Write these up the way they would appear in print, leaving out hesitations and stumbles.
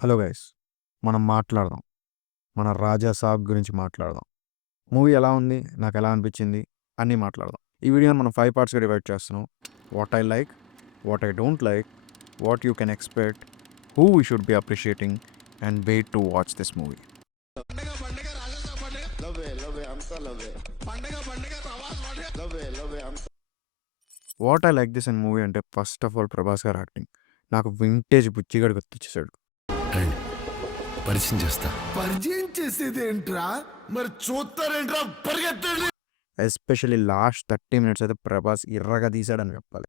Hello guys, మనం మాట్లాడదాం. మన 'రాజా సాబ్' గురించి మాట్లాడదాం. మూవీ ఎలా ఉంది? నాకెలా అనిపించింది? అన్నీ మాట్లాడదాం. ఈ వీడియోని మనం 5 పార్ట్స్‌గా డివైడ్ చేస్తున్నాం. What I like, what I don't like, what you can expect, who we should be appreciating and wait to watch this movie. పండగ పండగ రాజా పండగ లవ్వే అంతా లవ్వే పండగ పండగ ప్రవాస్ పండగ లవ్వే అంతా what I like this in movie అంటే ఫస్ట్ ఆఫ్ ఆల్ ప్రభాస్ గారి యాక్టింగ్. నాకు వింటేజ్ బుచ్చిగాడు గుర్తొచ్చేసాడు. రండి పరిచయం చేస్తా. పరిచయం చేసేది ఏంట్రా? మరి చూస్తారేంట్రా? పరిగెత్తండి. ఎస్పెషల్లీ లాస్ట్ 30 మినిట్స్ అయితే ప్రభాస్ ఇర్రగా తీశాడని చెప్పాలి.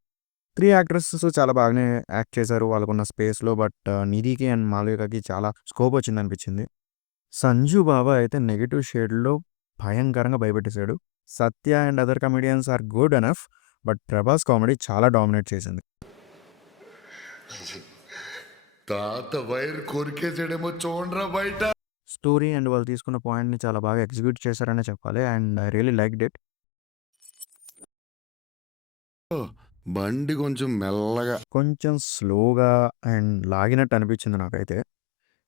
3 యాక్ట్రెసెస్ చాలా బాగానే యాక్ట్ చేశారు వాళ్ళకున్న స్పేస్‌లో. బట్ నిధికి అండ్ మాళవికకి చాలా స్కోప్ వచ్చిందనిపించింది. సంజు బాబా అయితే నెగెటివ్ షేడ్‌లో భయంకరంగా భయపెట్టేసాడు. Satya and other comedians are good enough. But Prabhas comedy చాలా డామినేట్ చేసింది. తాత వైర్ కొరికేసాడేమో చూడరా బయట. స్టోరీ అండ్ వాళ్ళు తీసుకున్న పాయింట్‌ని చాలా బాగా ఎగ్జిక్యూట్ చేశారనే చెప్పాలి. And I really liked it. బండి కొంచెం మెల్లగా. కొంచెం స్లోగా అండ్ లాగినట్టు అనిపించింది నాకైతే.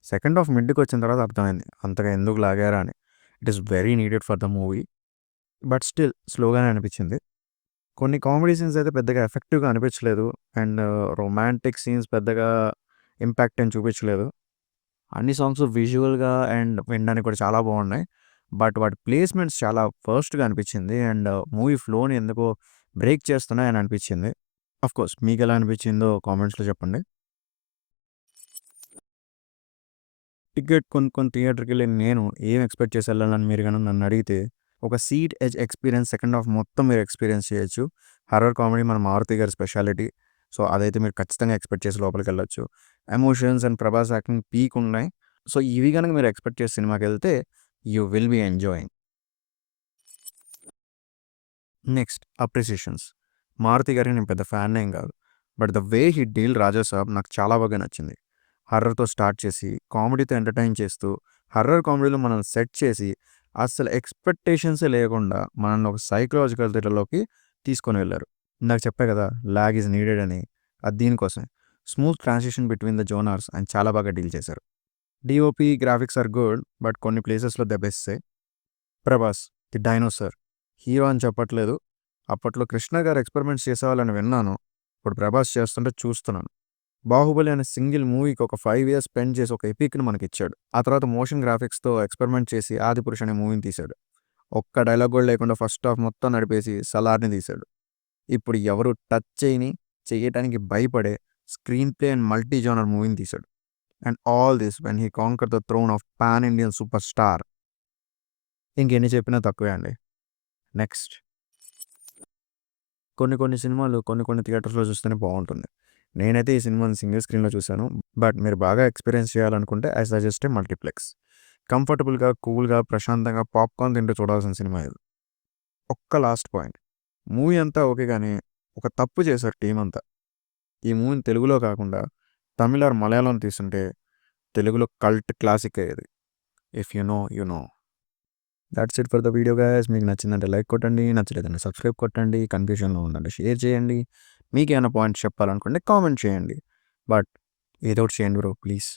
సెకండ్ హాఫ్ మిడ్‌కొచ్చిన తర్వాత అర్థమైంది అంతగా ఎందుకు లాగారా అని. It is very needed for the movie. But still స్లోగానే అనిపించింది. కొన్ని కామెడీ సీన్స్ అయితే పెద్దగా ఎఫెక్టివ్‌గా అనిపించలేదు. అండ్ రొమాంటిక్ సీన్స్ పెద్దగా ఇంపాక్ట్ ఏం చూపించలేదు. అన్ని సాంగ్స్ విజువల్‌గా అండ్ వినడానికి కూడా చాలా బాగున్నాయి. బట్ వాటి ప్లేస్‌మెంట్స్ చాలా ఫస్ట్‌గా అనిపించింది. అండ్ మూవీ ఫ్లోని ఎందుకో బ్రేక్ చేస్తున్నాయని అనిపించింది. ఆఫ్‌కోర్స్ మీకెలా అనిపించిందో కామెంట్స్‌లో చెప్పండి. టికెట్ కొనుక్కొని థియేటర్‌కెళ్ళి నేను ఏం ఎక్స్‌పెక్ట్ చేసి ఎళ్ళాలని మీరు గనుక నన్నడిగితే, ఒక seat edge experience second half మొత్తం మీరు ఎక్స్‌పీరియన్స్ చేయొచ్చు. హారర్ కామెడీ మన మారుతి గారి స్పెషాలిటీ. సో, అదైతే మీరు ఖచ్చితంగా ఎక్స్‌పెక్ట్ చేసి లోపలికెళ్ళొచ్చు. Emotions and Prabhas acting peak ఉన్నాయి. సో, ఇవి గనుక మీరు ఎక్స్‌పెక్ట్ చేసి సినిమాకెళ్తే you will be enjoying. Next appreciations. Maruthi గారికి నేను పెద్ద ఫ్యాన్నేం కాదు. But the way he deal 'Raja Saab' నాకు చాలా బాగా నచ్చింది. హర్రర్‌తో స్టార్ట్ చేసి, కామెడీతో ఎంటర్‌టైన్ చేస్తూ, హర్రర్ కామెడీలో మనల్ని సెట్ చేసి, అస్సలు ఎక్స్‌పెక్టేషన్సే లేకుండా మనల్ని ఒక సైకలాజికల్ థ్రిల్లర్‌లోకి తీసుకొని వెళ్లారు. ఇందాక చెప్పా కదా! లాగ్ ఈజ్ నీడెడ్ అని. అది దీనికోసమే. Smooth transition between the genres అని చాలా బాగా డీల్ చేశారు. DOP, graphics are good. But కొన్ని ప్లేసెస్‌లో దెబ్బేస్తాయి. Prabhas the dinosaur. హీరో అని చెప్పట్లేదు. అప్పట్లో కృష్ణ గారు ఎక్స్‌పెరిమెంట్స్ చేసేవాళ్ళని విన్నాను. ఇప్పుడు ప్రభాస్ చేస్తుంటే చూస్తున్నాను. 'బాహుబలి' అనే సింగిల్ మూవీకి ఒక 5 ఇయర్స్ స్పెండ్ చేసి ఒక ఎపిక్‌ని మనకిచ్చాడు. ఆ తర్వాత మోషన్ గ్రాఫిక్స్‌తో ఎక్స్‌పెరిమెంట్ చేసి 'ఆదిపురుష్' అనే మూవీని తీశాడు. ఒక్క డైలాగ్ కూడా లేకుండా ఫస్ట్ హాఫ్ మొత్తం నడిపేసి 'సలార్‌ని' తీశాడు. ఇప్పుడు ఎవరు టచ్ చేయని, చేయటానికి భయపడే screen play and multi genre మూవీని తీశాడు. And all this when he conquered the throne of pan Indian super star. ఇంకెన్ని చెప్పినా తక్కువే అండి. నెక్స్ట్ కొన్ని సినిమాలు కొన్ని థియేటర్స్‌లో చూస్తేనే బావుంటుంది. నేనైతే ఈ సినిమాని సింగిల్ స్క్రీన్‌లో చూశాను. బట్ మీరు బాగా ఎక్స్‌పీరియన్స్ చేయాలనుకుంటే ఐ సజెస్ట్ ఏ మల్టీప్లెక్స్. కంఫర్టబుల్‌గా, కూల్‌గా, ప్రశాంతంగా పాప్‌కార్న్ తింటూ చూడాల్సిన సినిమా ఇది. ఒక్క లాస్ట్ పాయింట్. మూవీ అంతా ఓకే గానీ, ఒక తప్పు చేశారు టీమ్ అంతా. ఈ మూవీని తెలుగులో కాకుండా తమిళ్ ఆర్ మలయాళంలో తీసుంటే తెలుగులో కల్ట్ క్లాసిక్ అయ్యేది. If you know, you know. That's it for the video guys. మీకు నచ్చిందంటే లైక్ కొట్టండి. నచ్చలేదంటే సబ్స్క్రైబ్ కొట్టండి. కన్‌ఫ్యూజన్‌లో ఉందంటే షేర్ చేయండి. మీకేమైనా పాయింట్స్ చెప్పాలనుకుంటే కామెంట్ చేయండి. బట్ ఏదో ఒకటి చేయండి బ్రో ప్లీజ్.